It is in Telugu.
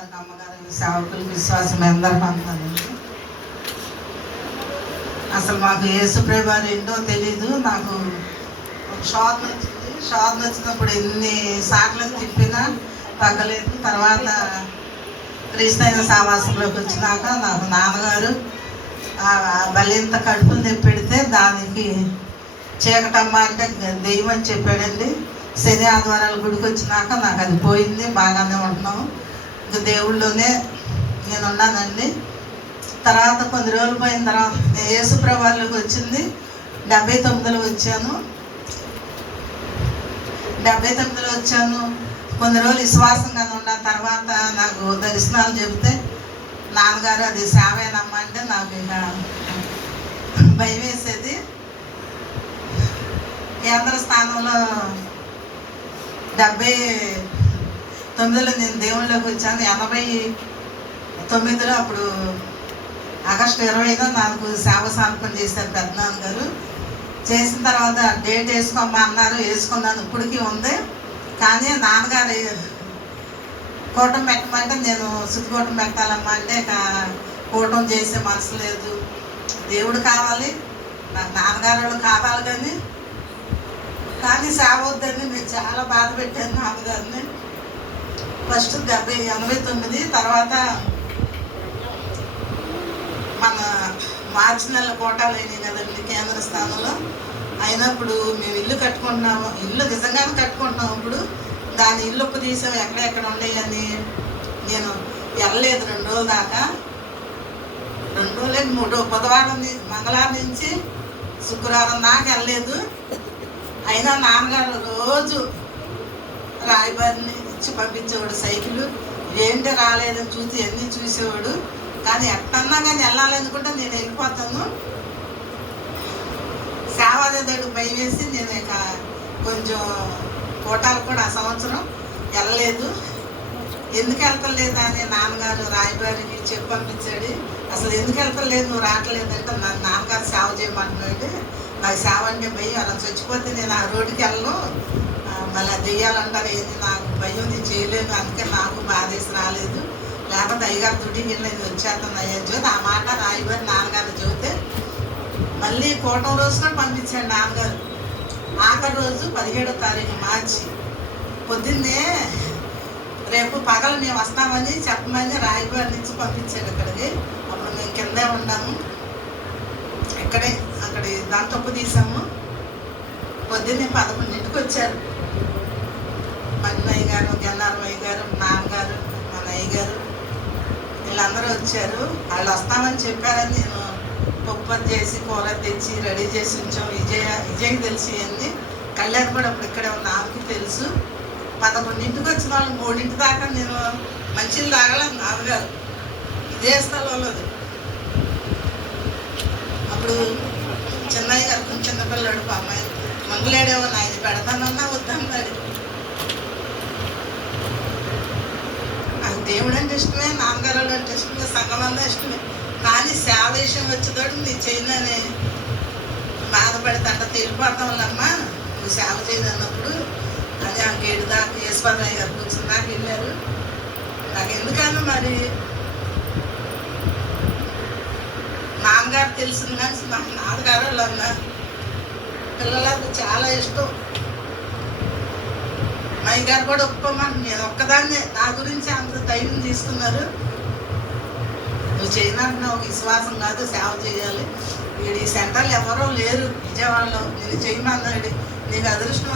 అమ్మగారు సేవకులు విశ్వాసం అందరికీ అంతానండి. అసలు మాకు యేసుప్రభు ఏంటో తెలీదు. నాకు ఒక శోధన వచ్చింది. శోధన వచ్చినప్పుడు ఎన్ని సార్లు తిప్పినా తగ్గలేదు. తర్వాత క్రీస్తైన సావాసంలోకి వచ్చినాక నాకు నాన్నగారు బలింత కడుపులు తెప్పెడితే దానికి చీకటమ్మ అంటే దెయ్యం అని చెప్పాడండి. శని ఆదివారాల గుడికి వచ్చినాక నాకు అది పోయింది. బాగానే ఉంటున్నాము. దేవుళ్ళలోనే నేను ఉన్నానండి. తర్వాత కొన్ని రోజులు పోయిన తర్వాత యేసుప్రభువులోకి వచ్చింది 79లో వచ్చాను. 79లో వచ్చాను. కొన్ని రోజులు విశ్వాసంగా ఉన్న తర్వాత నాకు దర్శనాలు చెబితే నాన్నగారు అది సేవేనమ్మా అంటే నాకు ఇక భయం వేసేది. కేంద్ర స్థానంలో 79లో నేను దేవుళ్ళలోకి వచ్చాను. 89లో అప్పుడు ఆగస్టు 20న నాకు సేవ సమర్పణ చేశారు పెద్దనాన్నగారు. చేసిన తర్వాత డేట్ వేసుకోమ్మా అన్నారు. వేసుకున్నాను. ఇప్పటికీ ఉంది. కానీ నాన్నగారు కూటం పెట్టమంటే నేను సుత్తికూటం పెట్టాలమ్మా అంటే కూటం చేసే మనసు లేదు. దేవుడు కావాలి, నాకు నాన్నగారు కావాలి. కానీ సేవ వద్దని నేను చాలా బాధ పెట్టాను నాన్నగారిని. ఫస్ట్ 89 తర్వాత మన మార్చి నెల కోటాలు అయినాయి కదండి కేంద్ర స్థానంలో. అయినప్పుడు మేము ఇల్లు కట్టుకుంటున్నాము. ఇల్లు నిజంగానే కట్టుకుంటున్నాము. ఇప్పుడు దాని ఇల్లు ఉప్పు తీసాము. ఎక్కడెక్కడ ఉన్నాయని నేను వెళ్ళలేదు 2 రోజుల దాకా. 2 రోజులే 3 బుధవారం మంగళవారం నుంచి శుక్రవారం దాకా వెళ్ళలేదు. అయినా నాన్నగారు రోజు రాయబారిని ఇచ్చి పంపించేవాడు. సైకిల్ ఏంటి రాలేదని చూసి అన్నీ చూసేవాడు. కానీ ఎట్టన్నా కానీ వెళ్ళాలనుకుంటే నేను వెళ్ళిపోతాను. సేవాదేవుడు భయం వేసి నేను ఇక కొంచెం కోటాలు కూడా ఆ సంవత్సరం వెళ్ళలేదు. ఎందుకు వెళ్తలేదా అని నాన్నగారు రాయబారికి చెప్పి పంపించాడు. అసలు ఎందుకు వెళ్తలేదు, నువ్వు రావట్లేదంటే నా నాన్నగారు సేవ చేయమంటున్నాడు. నాకు సేవ అంటే భయం. అలా చచ్చిపోతే నేను ఆ రోడ్డుకి వెళ్ళను, మళ్ళీ దెయ్యాలంటారు ఏంది, నాకు భయం, నేను చేయలేను. అందుకే నాకు బాధేసి రాలేదు. లేకపోతే అయ్యగారు దుడ్డికి వెళ్ళి వచ్చేస్తాను అయ్యా జ్యోతి. ఆ మాట రాయబారి నాన్నగారు చెబితే మళ్ళీ కోటం రోజు కూడా పంపించాడు నాన్నగారు. ఆఖరి రోజు 17వ తారీఖు మార్చి పొద్దున్నే రేపు పగలు మేము వస్తామని చెప్పమని రాయబారి నుంచి పంపించాడు ఇక్కడికి. అప్పుడు మేము కిందే ఉన్నాము. ఇక్కడే అక్కడ దాని తప్పు తీసాము. పొద్దున్నే 11ంటికి వచ్చారు. మన్నయ్య గారు, గన్నారమయ్య గారు, నాన్నగారు, మన అయ్య గారు వీళ్ళందరూ వచ్చారు. వాళ్ళు వస్తామని చెప్పారని నేను పప్పు చేసి కూర తెచ్చి రెడీ చేసి ఉంచాం. విజయ్కి తెలిసి అన్ని కళ్యాణ్ కూడా అప్పుడు ఇక్కడే ఉన్న ఆమెకి తెలుసు. 11ంటికి వచ్చిన వాళ్ళు 3 దాకా నేను మంచిలు తాగలేదు. నాన్నగారు ఇదే స్థలంలోది. అప్పుడు చిన్నయ్య గారు కొంచెం చిన్నపిల్లాడు అమ్మాయి మంగళాడేమో ఆయన పెడతానన్నా వద్దన్నాడు. నాకు దేవుడు అంటే ఇష్టమే, నాన్నగారు అంటే ఇష్టమే, సంఘం అంతా ఇష్టమే. కానీ సేవ విషయం వచ్చేటోడు నీ చేయనని బాధపడితే తెలియపడతాం వాళ్ళమ్మా నువ్వు సేవ చేయదన్నప్పుడు అది ఆ గేడు దాకా ఈశ్వరయ్య గారు కూర్చుని దాకా వెళ్ళారు. నాకు ఎందుకన్నా మరి నాన్నగారు తెలిసింది. కానీ నాకు నాన్నగారు వాళ్ళు అన్న పిల్లలకు చాలా ఇష్టం. మా గారు కూడా ఒప్పుకోమని నేను ఒక్కదాన్నే నా గురించి అంత ధైర్యం తీసుకున్నారు. నువ్వు చేయనంటున్నావు, విశ్వాసం కాదు, సేవ చేయాలి. వీడి సెంటర్లు ఎవరో లేరు విజయవాడలో, నేను చేయమన్నాడు. నీకు అదృష్టం